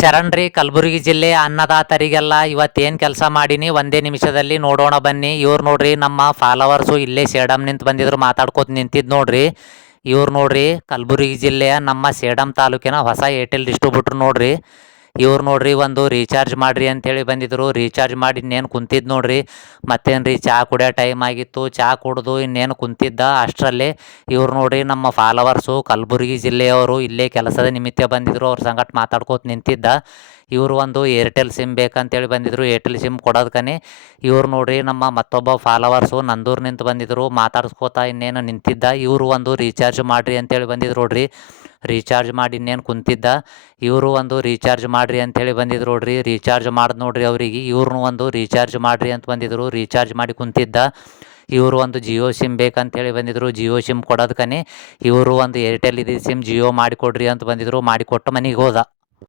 ಶರಣ್ರಿ, ಕಲಬುರಗಿ ಜಿಲ್ಲೆ ಅನ್ನದಾತರಿಗೆಲ್ಲ ಇವತ್ತೇನು ಕೆಲಸ ಮಾಡೀನಿ, ಒಂದೇ ನಿಮಿಷದಲ್ಲಿ ನೋಡೋಣ ಬನ್ನಿ. ಇವ್ರು ನೋಡ್ರಿ, ನಮ್ಮ ಫಾಲೋವರ್ಸು ಇಲ್ಲೇ ಸೇಡಮ್ ನಿಂತು ಬಂದಿದ್ರು, ಮಾತಾಡ್ಕೋತ ನಿಂತಿದ್ದು ನೋಡ್ರಿ. ಇವ್ರು ನೋಡ್ರಿ, ಕಲಬುರಗಿ ಜಿಲ್ಲೆಯ ನಮ್ಮ ಸೇಡಮ್ ತಾಲೂಕಿನ ಹೊಸ ಏರ್ಟೆಲ್ ಡಿಸ್ಟ್ರಿಬ್ಯೂಟ್ರ್ ನೋಡ್ರಿ. ಇವ್ರು ನೋಡ್ರಿ ಒಂದು ರೀಚಾರ್ಜ್ ಮಾಡ್ರಿ ಅಂತೇಳಿ ಬಂದಿದ್ರು. ರೀಚಾರ್ಜ್ ಮಾಡಿ ಇನ್ನೇನು ಕುಂತಿದ್ದು ನೋಡ್ರಿ. ಮತ್ತೇನು ರೀ ಚಹಾ ಕುಡಿಯೋ ಟೈಮ್ ಆಗಿತ್ತು. ಚಹಾ ಕುಡ್ದು ಇನ್ನೇನು ಕುಂತಿದ್ದ ಅಷ್ಟರಲ್ಲಿ ಇವ್ರು ನೋಡ್ರಿ ನಮ್ಮ ಫಾಲೋವರ್ಸು ಕಲಬುರಗಿ ಜಿಲ್ಲೆಯವರು ಇಲ್ಲೇ ಕೆಲಸದ ನಿಮಿತ್ತ ಬಂದಿದ್ರು. ಅವ್ರ ಸಂಗಟ ಮಾತಾಡ್ಕೋತ ನಿಂತಿದ್ದ. ಇವರು ಒಂದು ಏರ್ಟೆಲ್ ಸಿಮ್ ಬೇಕಂತೇಳಿ ಬಂದಿದ್ರು. ಏರ್ಟೆಲ್ ಸಿಮ್ ಕೊಡೋದ್ಕನೆ ಇವ್ರು ನೋಡ್ರಿ ನಮ್ಮ ಮತ್ತೊಬ್ಬ ಫಾಲೋವರ್ಸು ನಂದೂರು ನಿಂತು ಬಂದಿದ್ರು. ಮಾತಾಡ್ಸ್ಕೋತಾ ಇನ್ನೇನು ನಿಂತಿದ್ದ. ಇವರು ಒಂದು ರೀಚಾರ್ಜ್ ಮಾಡ್ರಿ ಅಂತೇಳಿ ಬಂದಿದ್ರು ನೋಡ್ರಿ. ರೀಚಾರ್ಜ್ ಮಾಡಿ ಇನ್ನೇನು ಕುಂತಿದ್ದ? ಇವರು ಒಂದು ರೀಚಾರ್ಜ್ ಮಾಡಿರಿ ಅಂಥೇಳಿ ಬಂದಿದ್ರು ನೋಡ್ರಿ. ರೀಚಾರ್ಜ್ ಮಾಡಿದ್ ನೋಡ್ರಿ ಅವರಿಗೆ. ಇವ್ರನ್ನೂ ಒಂದು ರೀಚಾರ್ಜ್ ಮಾಡಿರಿ ಅಂತ ಬಂದಿದ್ರು. ರೀಚಾರ್ಜ್ ಮಾಡಿ ಕುಂತಿದ್ದ. ಇವರು ಒಂದು ಜಿಯೋ ಸಿಮ್ ಬೇಕಂತೇಳಿ ಬಂದಿದ್ರು. ಜಿಯೋ ಸಿಮ್ ಕೊಡೋದ್ಕನೆ ಇವರು ಒಂದು ಏರ್ಟೆಲ್ ಇದೆ ಸಿಮ್ ಜಿಯೋ ಮಾಡಿಕೊಡ್ರಿ ಅಂತ ಬಂದಿದ್ರು. ಮಾಡಿಕೊಟ್ಟು ಮನೆಗೆ ಹೋದ.